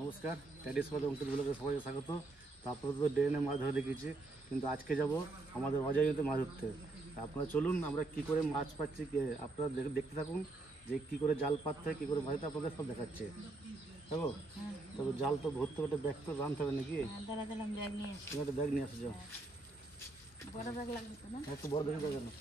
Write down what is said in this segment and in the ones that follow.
নমস্কার, ট্যাডিস পদে অঙ্কিত ব্লগে সবাইকে স্বাগত। তো আপনারা তো ড্রেনে মাছ ধরে দেখিয়েছি, কিন্তু আজকে যাব আমাদের অজয়তে মাছ ধরতে। আপনারা চলুন, আমরা কি করে মাছ পাচ্ছি আপনারা দেখতে থাকুন, যে কী করে জাল পাততে হয়, কী করে মাছ আপনাদের সব দেখাচ্ছে। দেখো, তবে জাল তো ভর্তি একটা ব্যাগ তো রানতে হবে নাকি? তুমি একটা ব্যাগ নিয়ে আসো, যাও। বড় ব্যাগ লাগবে তো না? একটু বড় দেখে ব্যাগ না।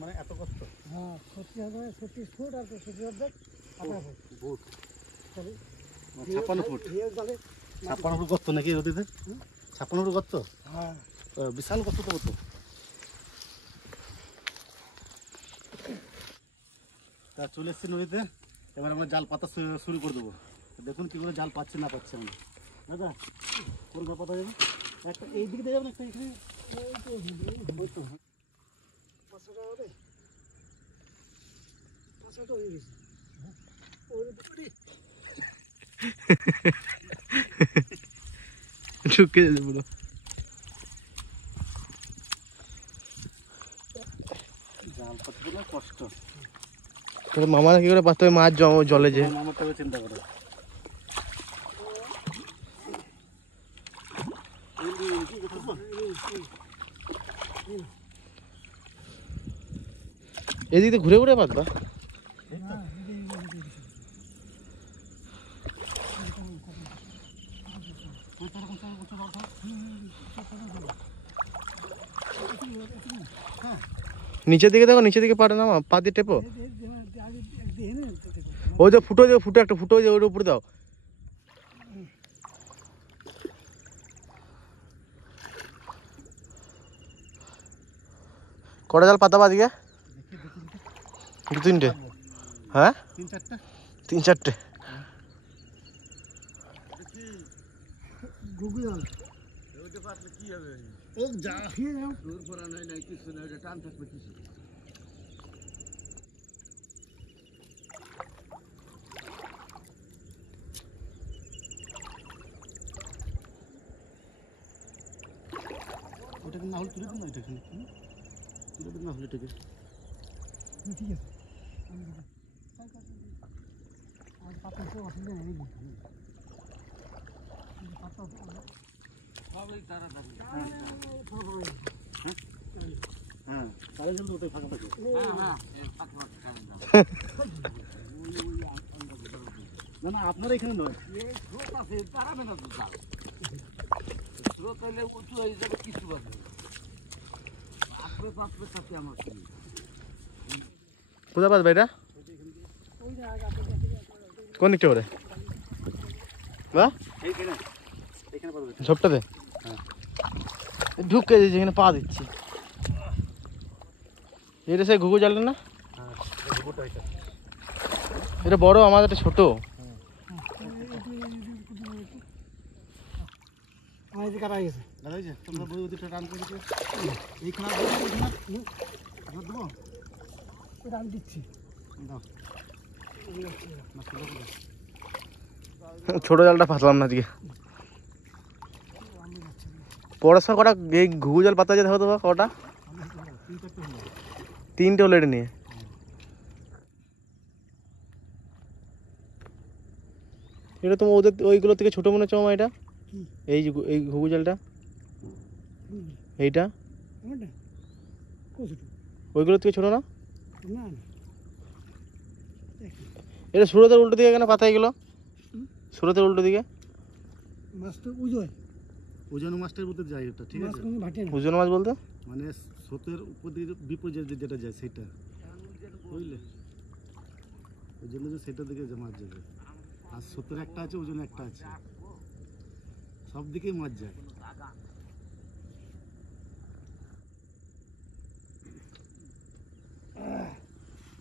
মানে এত কষ্ট? হ্যাঁ, 36 ফুট আর 56 ফুট। 56 ফুট। 56 ফুট গর্ত নাকি নদীতে? 56 ফুট গর্ত? হ্যাঁ, বিশাল গর্ত তো গর্ত। তা চলে এসছি নদীতে, এবার আমরা জাল পাতা শুরু করে দেবো। দেখুন কী করে জাল পাচ্ছে না পাচ্ছে আমরা। দাদা, কোন ঘর পাতা যাবে? একটা এই দিকে দিয়ে যাবেন, একটা এখানে। ওই তো, হ্যাঁ। 500 টাকা হবে? 500 টাকা হয়ে গেছে। ঢুকে যাবে পুরো। জাল পাততে না কষ্ট। তাহলে মামারা কি করে পাততে হবে মাছ জলে যে? মামারটাকে চিন্তা করে। এদিকে ঘুরে ঘুরে পাতবা? নিচের দিকে দেখো, নিচের দিকে পারে না, পা দিয়ে টেপো। ওই যে ফুটো দিয়ে, ফুটো একটা ফুটো দিয়ে ওর উপরে দাও। কটা জাল পাতাবা আজকে? 2-3টে। হ্যাঁ, 3-4টে। ওটাকে না হলে তুলে দিন না, ওইটাকে তুলে দিন না হলে এটাকে। ঠিক আছে, আর পাতা তো অসুবিধা নেই। হ্যাঁ, তাহলে কিন্তু ওটাই ফাঁকা থাকে। না না, আপনার এখানে নয়। কোথায় পাতবা এটা? কোন দিকটা করে বা এইখানে, এইখানে পারবে। ঝোপটাতে? হ্যাঁ, ঢুকে যাচ্ছে এখানে, পা দিচ্ছি। এটা সেই ঘুঘু জালটা না? হ্যাঁ, গোটা এটা। এটা বড়, আমাদের এটা ছোট। আমার এদিকে কাটা গেছে। দাদা, এই যে তোমরা বই ওদিকটা টান করে দিতে। এইখানে আপনার দেবো? এটা আমি দিচ্ছি। দাও না, তুলে দিও। ছোট জালটা ফাঁসলাম না আজকে। পড়াশোনা কটা এই ঘুঘু জাল পাতা যে দেখো তো কটা? 3-4টে হলো। 3টে হলো এটা নিয়ে। এটা তোমার ওদের ওইগুলো থেকে ছোট মনে হচ্ছে মামা এটা? এই যে এই ঘুঘু জালটা, এইটা আমারটা কত? ওইগুলো থেকে ছোট না? না, এটা সুরতের উল্টো দিকে কেন পাতা এগুলো? সুরতের উল্টো দিকে মাছ তো উজয়। ওজন মাছটার মধ্যে যায় ওটা, ঠিক মাছ আছে? কোনো ভাটে না। ওজন মাছ বলতে মানে স্রোতের উপর দিয়ে বিপরীত যেটা যায় সেটা, বুঝলে? ওই জন্য যে সেটার দিকে যে মাছ যাবে। আর স্রোতের একটা আছে, ওজন একটা আছে, সব দিকেই মাছ যায়।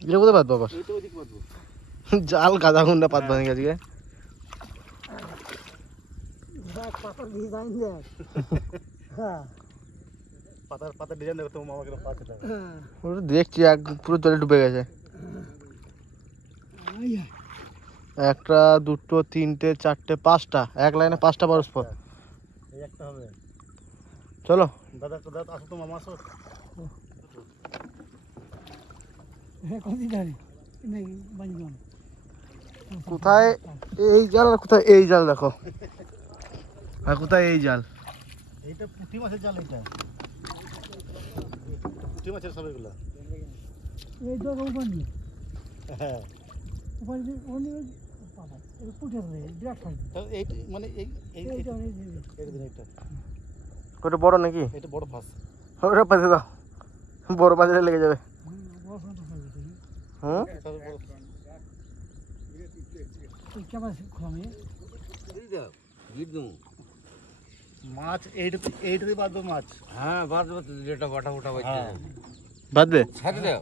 এটা কোথায় পাতবো আবার? এইটা ওইদিকে পাতবো। জাল গাদা গুন্ডা পাত বাঁধে আজকে। দেখ পাতার ডিজাইন দেখ। হ্যাঁ পাতার ডিজাইন দেখো তোমার মামাকে পাচ্ছে দেখো। হ্যাঁ ওটা দেখছি এক পুরো জলে ডুবে গেছে। এই হ্যাঁ। একটা দুটো তিনটে চারটে পাঁচটা, এক লাইনে পাঁচটা পরস্পর। এই একটা হবে। চলো দাদা দাদা আসো তো মামা আসো। হ্যাঁ কত জানি নেই বাঞ্জন কোথায় এই জাল আর কোথায় এই জাল দেখো, আর কোথায় এই জাল। এইটা পুঁটি মাছের জাল, এটা পুঁটি মাছের সব এগুলো। এই তো উপর দিয়ে হ্যাঁ উপর দিয়ে বাবা এটা পুঁটে দেয় বিরাট সাইজ। এই মানে এই এই এইটা এইটা ওটা বড় নাকি? এটা বড় ফাঁস। ওটা পাশে দাও, বড় বাজারে লেগে যাবে। বড় সাইজ সাইজ হুম এই কেমন খোলামে মাছ এইটাতে বাঁধবো মাছ। হ্যাঁ বাদ যেটা বাটা বুটা বাজছে হ্যাঁ বাদবে। ছেড়ে দাও।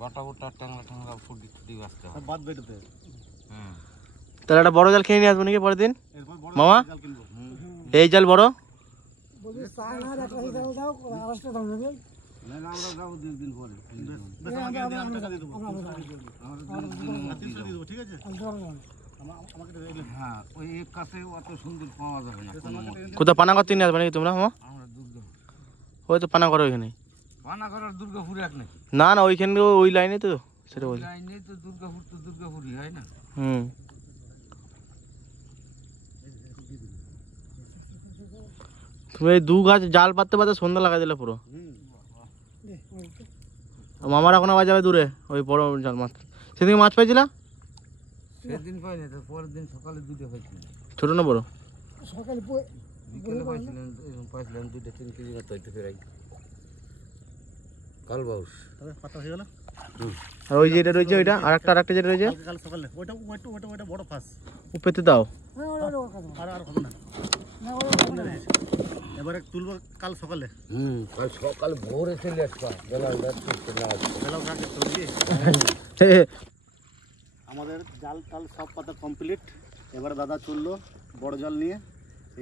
বাটা বুটা টাংলা টাংলা ফুটি ফুটি বাঁচতে হবে। বাঁধবো এটাতে। হুম তাহলে একটা বড় জাল খেয়ে নিয়ে আসবো নাকি পরের দিন? এরপর বড় মামা? জাল কিনবো। এই জাল বড়। বলি চাল আর একটা হিসাব দাও আড়াইশটা দাম নেবে। না না আমরা যাবো 2 দিন পরে। বেশ, আমাকে দিয়ে আমি টাকা দিয়ে দেবো। আর 300 দিয়ে দেবো, ঠিক আছে? আমাকে দিয়ে দেবে। হ্যাঁ ওই এক কাছে অত সুন্দর পাওয়া যাবে না কোনো মতে। কোথাও পানা করতে নিয়ে আসবে নাকি তোমরা মামা? আমরা দুর্গা ওই তো পানা করো ওইখানে। পানাগড়ের দুর্গাপুর এক নাকি? না না ওইখানে ওই লাইনে তো, সেটা বলছি। লাইনে তো দুর্গাপুর তো দুর্গাপুরই হয় না? হুম তুমি এই দু গাছ জাল পাততে পারতে সন্ধ্যা লাগাই দিলে পুরো। মামার এখন আবার যাবে দূরে ওই বড় জাল মাছ। সেদিকে মাছ পাইছিলা? সেদিন পাইনি তো, পরের দিন সকালে দুটো হয়েছিল। ছোট না বড়? সকালে বিকেলে পাইছিলেন এরকম পাইছিলাম 2-3 কেজি মতো হইতে ফেরাই কালবাউস। তবে পাতা হয়ে গেল। আর ওই যেটা রয়েছে ওইটা আর একটা যেটা রয়েছে কাল সকালে ওইটা বড় ফাঁস। ও পেতে দাও। আর হবে না। এবারে তুলবো কাল সকালে। কাল সকাল ভোরে চলে আসবা, বেলা চলে আসবা। বেলাও কাকে তুলবি? আমাদের জাল টাল সব পাতা কমপ্লিট। এবারে দাদা তুললো বড় জাল নিয়ে।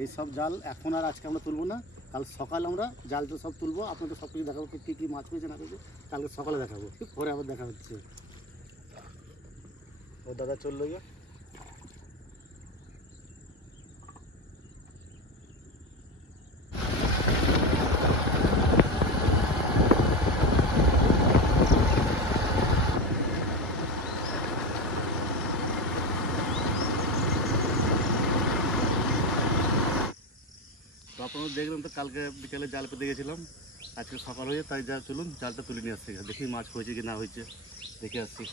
এই সব জাল এখন আর আজকে আমরা তুলবো না, কাল সকাল আমরা জালটা সব তুলবো। আপনাদের সব কিছু দেখাবো কী কী মাছ পেয়েছে না পেয়েছে, কালকে সকালে দেখাবো। পরে আবার দেখা হচ্ছে। ও দাদা চললো গিয়ে। তো আপনারা দেখলাম তো কালকে বিকেলে জাল পেতে গেছিলাম, আজকে সকাল হয়ে তাই যা চলুন জালটা তুলে নিয়ে আসছি। দেখি মাছ হয়েছে কি না হয়েছে, দেখে আসছি।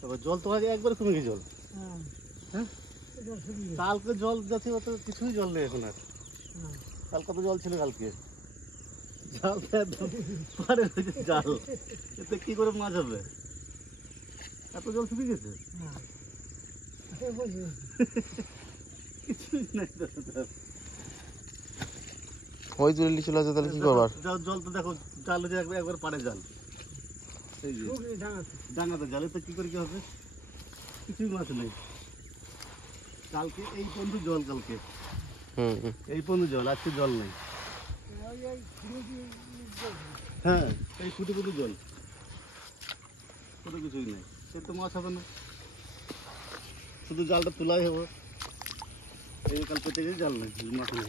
তবে জল তো আগে একবারে কমে গেছে জল। হ্যাঁ কালকে জল যাচ্ছে অত কিছুই জল নেই এখন আর। কাল কত জল ছিল কালকে? জাল তো একদম পাড়ে রয়েছে জাল, এতে কি করে মাছ হবে? এত জল শুকিয়ে গেছে, কিছুই নাই তো। ওই তুলে চলে আসে তাহলে কি করবার? জল তো দেখো জাল হচ্ছে একবার পাড়ে জাল। এই যে ডাঙাতে জালে তো কি করে কি হবে? কিছুই মাছ নেই। কালকে এই পর্যন্ত জল, কালকে এই পর্যন্ত জল, আজকে জল নেই। হ্যাঁ এই ফুটে ফুটে জল, কোনো কিছুই নেই। সে তো মাছ হবে না, শুধু জালটা তোলাই হবে। এই কাল পেতে গেছে জাল নেই, মাছ নেই।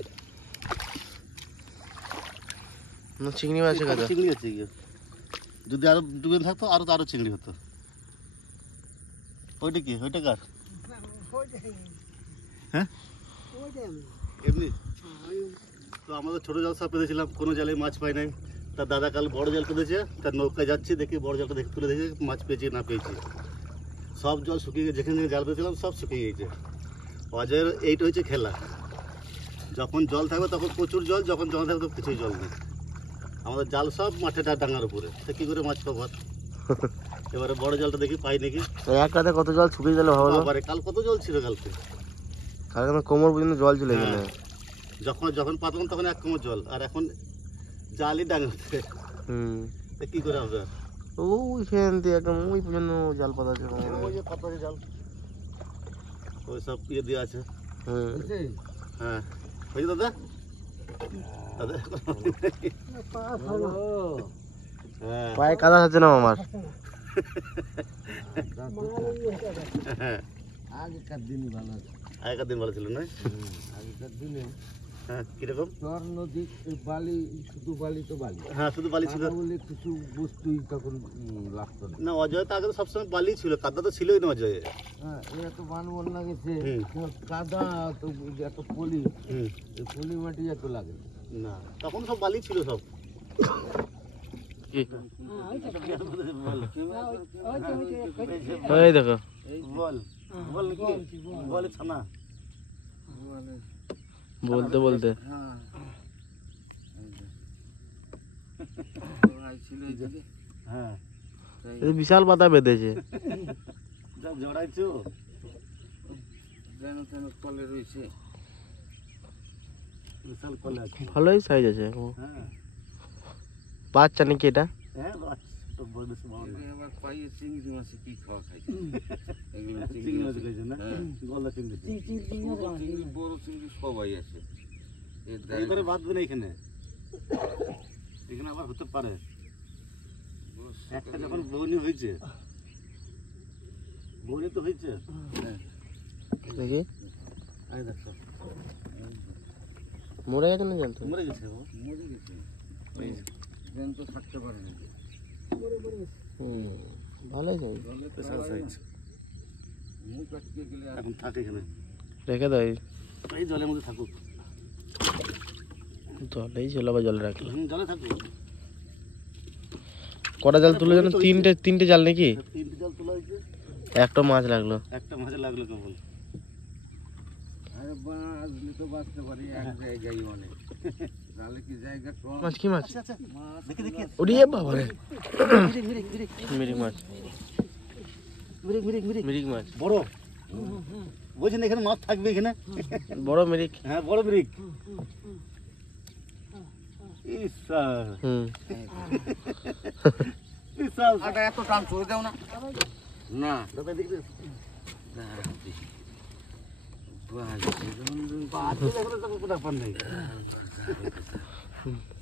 চিংড়ি মাছ আছে কথা। চিংড়ি আছে গিয়ে, যদি আরো ডুবে থাকতো আরো তো আরো চিংড়ি হতো। ওইটা কি, ওইটা কার? হ্যাঁ এমনি তো আমাদের ছোটো জাল সব পেতেছিলাম, কোনো জালে মাছ পাই নাই। তার দাদা কাল বড় জাল পেতেছে, তার নৌকায় যাচ্ছি দেখি বড় জালটা দেখে তুলে দেখি মাছ পেয়েছি না পেয়েছি। সব জল শুকিয়ে গেছে, যেখানে জাল পেয়েছিলাম সব শুকিয়ে গেছে। অজয়ের এইটা হচ্ছে খেলা, যখন জল থাকবে তখন প্রচুর জল, যখন জল থাকবে তখন কিছুই জল নেই। আমাদের জাল সব মাঠে ডাঙার উপরে, সে কী করে মাছ পাবো? এবারে বড় জলটা দেখি পাই নাকি। এক রাতে কত জল শুকিয়ে গেলে ভালো হলো। বাবারে, কাল কত জল ছিল কালকে। কালকে আমার কোমর পর্যন্ত জল ছিল এখানে। যখন যখন পাতলাম তখন 1 কোমর জল, আর এখন জালই ডাঙাতে। কি করে হবে? ওইখান থেকে একদম ওই পর্যন্ত জাল পাতা আছে। ওই যে পাতা জাল, ওই সব ইয়ে দিয়ে আছে। হ্যাঁ ওই যে দাদা দাদা হ্যাঁ পায়ে কাদা আছে না আমার। আগেকার দিনই ভালো আছে। আগেকার দিন ভালো ছিল না? আগেকার দিনে হ্যাঁ কিরকম? চর নদী বালি, শুধু বালি তো বালি, হ্যাঁ শুধু বালি ছিল বলে কিছু বস্তুই তখন লাগতো না। না। অজয় তো আগে তো সবসময় বালি ছিল, কাদা তো ছিলই না অজয়ে। হ্যাঁ এরা তো বান বন্যা গেছে, হুম। কাদা তো এত পলি, হুম এই পলি মাটি এত লাগে না। না, তখন সব বালি ছিল সব। এই দেখো বল বল নাকি বলে ছানা বলতে বলতে হ্যাঁ এই বিশাল পাতা বেঁধেছে। যা জড়াইছো যেন তেন কলে রয়েছে। বিশাল কলে আছে। ভালোই সাইজ আছে। হ্যাঁ বাচ্চা নাকি এটা? হ্যাঁ তো বড় বেশি বড় না। আবার পাইয়ে চিংড়ি মাছে কি খাওয়া খাই, এগুলো চিংড়ি মাছ খাইছে না? গলদা চিংড়ি। চিংড়ি বড় চিংড়ি সবাই আছে। এবারে বাঁধবে না এখানে, এখানে আবার হতে পারে। একটা যখন বৌনি হয়েছে, বৌনি তো হয়েছে। দেখি এই দেখো মরে গেছে না জানতো। মরে গেছে ও। মরে গেছে, জ্যান্ত থাকতে পারে না। ভালোই সাইজ। বিশাল সাইজ। মুখ আটকে গেলে আর এখন থাকে এখানে, রেখে দাও। এই জলের মধ্যে থাকুক। জলেই ছিল আবার জলে রাখলো। জলে থাকুক। কটা জাল তুলে যেন? তিনটে জাল নাকি? 3টে জল তোলা হয়েছে, একটা মাছ লাগলো। একটা মাঝে লাগলো কেবল। আরে বাঁচলে তো বাঁচতে পারি এক জায়গায় অনেক, তাহলে কি জায়গা কম। মাছ কি মাছ? আচ্ছা দেখি দেখি। ওরে বাবা রে, মিরিক মাছ। মিরিক মাছ বড় বুঝছেন, এখানে মাছ থাকবে এখানে। বড় মিরিক। হ্যাঁ বড় ব্রিক। ইসার ইসার আটা এত টান ছড়ে দাও না। না দাদা দেখি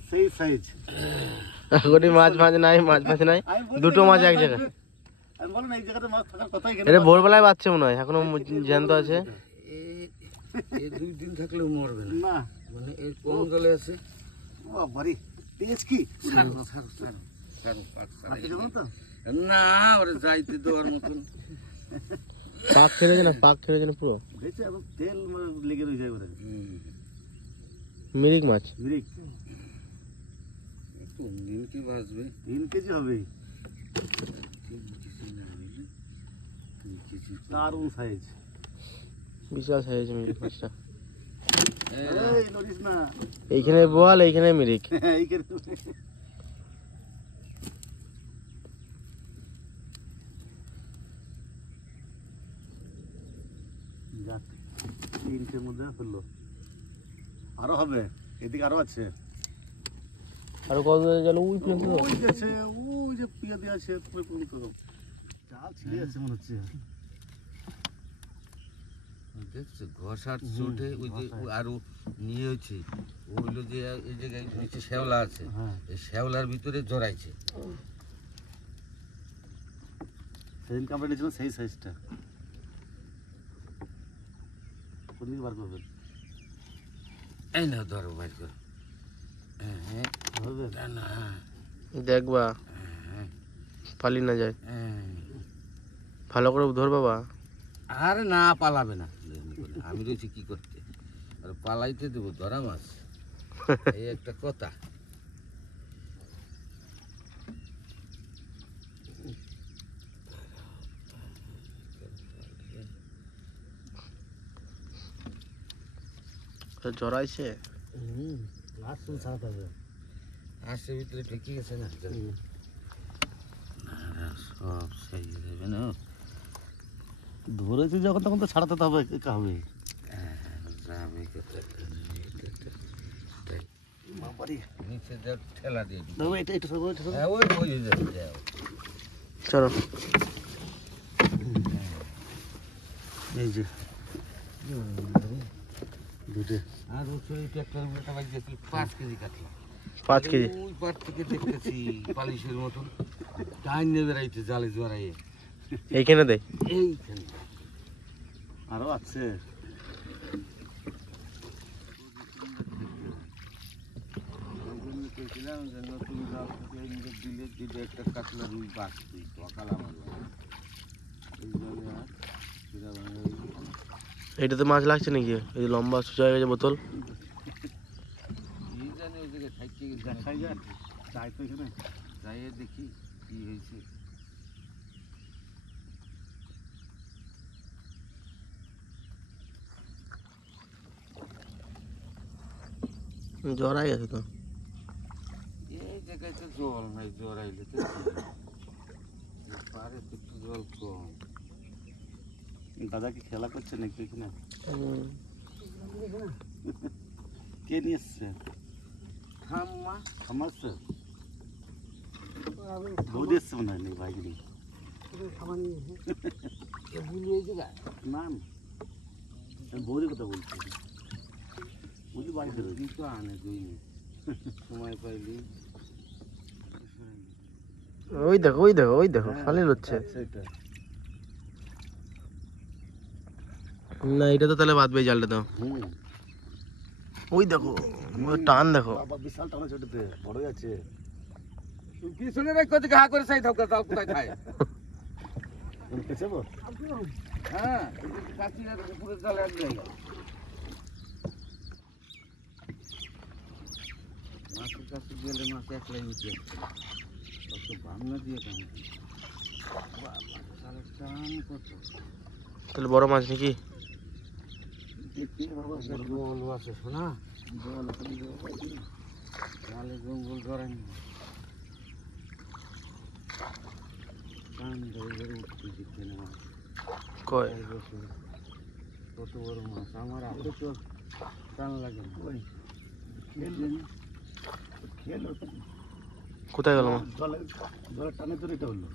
সেই সাইজ। এখনই মাছ নাই, মাছ নাই, দুটো মাছ এক জায়গায়। আমি বললাম এই জায়গাতে মাছ থাকার কথাই। এটা ভোরবেলায় বাচ্চা মনে হয়, এখনো জ্যান্ত আছে। এ 2 দিন থাকলেও মরবে না, না মানে এর কম জলে আছে। বাড়ি তেজ কি ছাড়ো ছাড়ো ছাড়ো ছাড়ো, পাক ছাড়াই। তো না ওরে যাইতে দেওয়ার মতন। পাক খেলেছে না, পাক খেলেছে না পুরো। দেখছি এখন তেল মানে লেগে রয়ে যায় ওরা। মিরিক মাছ। ব্রিক কোন দিন কি বাঁচবে? 3 কেজি হবে, দারুণ সাইজ। বিশাল সাইজ মিরিক মাছটা। এই নড়িস না। এইখানে বোয়াল, এইখানে মিরিক। এইখানে যাক, 3টের মধ্যে ফেললো। আরো হবে, এদিকে আরো আছে। আর কত গেল ওই পর্যন্ত? ওই গেছে, ওই যে পিয়া দিয়ে আছে ওই পর্যন্ত। জাল ছিঁড়ে যাচ্ছে মনে হচ্ছে। দেখছো ঘষার চোটে ওই যে আরো নিয়ে হয়েছে, ওইগুলো যে এই জায়গায় নিচে শ্যাওলা আছে, হ্যাঁ এই শ্যাওলার ভিতরে জড়াইছে। সেদিন কামড়ে নিয়েছিল সেই সাইজটা। কোন দিকে বার করবেন? এই না ধরো বাইর করো। হ্যাঁ হবে না, দেখবা পালি না যায়। ভালো করে ধর বাবা। আরে না পালাবে না, আমি রয়েছি কি করতে, আর পালাইতে দেবো ধরা মাছ, এই একটা কথা। জড়াইছে। লাস্ট ছাড়াতে হবে। আসছে ভিতরে ঢেকে গেছে না। সব সাইজ দেবে না। ধরেছি যখন তখন তো ছাড়াতে তো হবে হবে। যাবে কোথায়? নিচে যা ঠেলা দিয়ে দিই। দেখো এটা এটা সব এটা সব। হ্যাঁ ওই যাবে যাও। চলো এই যে দুটো আর ওই ট্রাক্টর মোটা বাজ গেছিল 5 কেজি কাটলাম। 5 কেজি ওই পার থেকে দেখতেছি পালিশের মতন টাইম নিয়ে বেড়াইতে জালে জড়াইয়ে এইখানে দেয়। এইখানে। আরো আছে। ওই জন্য চেয়েছিলাম যে নতুন জাল থেকে নিজে দিলে যদি একটা কাতলা রুই বাঁচতি সকাল আমার এই জন্য আর সেটা ভাঙা এইটাতে মাছ লাগছে নাকি? এই যে লম্বা সোজা হয়ে গেছে বোতল। এই জানে ওই জায়গায় থাকতে দেখাই যায় যাই তো এখানে। যাইয়ে দেখি কি হয়েছে। জড়াই গেছে তো। এই জায়গায় তো জল নাই, জড়াইলে তো পারে তো একটু জল কম। দাদা কি খেলা করছে নাকি এখানে? কে নিয়ে এসছে? ঠাম্মা খামাচ্ছে বৌদি এসছে মনে হয়। ভাই কি ভুলি এই জায়গায় না না, আমি বৌদি কথা বলছি। বৌদি বাড়িতে রয়েছে। কিন্তু আনে দুই সময় পাইলি ওই দেখো ওই দেখো ওই দেখো খালি হচ্ছে সেটা না। এটা তো তাহলে বাদ জালটা দাও। ওই দেখো ওই টান দেখো। বাবা বিশাল টানা ছোটতে বড়ই আছে। পিছনে রেখে ওদিকে হা করে চাই থাক তাও কোথায় খায়। পেছাবো হ্যাঁ কাছি আর উপরে জালে এক জায়গা মাছের কাছে গেলে মাছ একলাই উঠে কত ভাবনা দিয়ে কাম টান কত তাহলে বড় মাছ নাকি? জল আছে শোনা জল জালে জঙ্গল ধরেন টান ধরে উঠতে দিচ্ছে না। কয় কত বড় মাছ আমার আগে তো টান লাগে না। খেলো কোথায় গেল মাছ? জলের জলের টানে তো এটা হলো।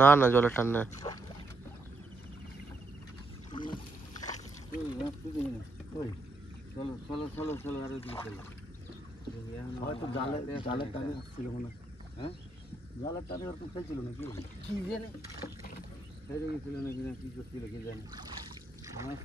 না না জলের টান না। ওই চলো চলো চলো চলো আরো দিকে চলো। হয়তো জালের টানে আসছিল মনে হয়। হ্যাঁ জালের টানে ওরকম খেলছিল নাকি? কি জানে হেরে গেছিল নাকি না কি করছিল কি জানে মাছ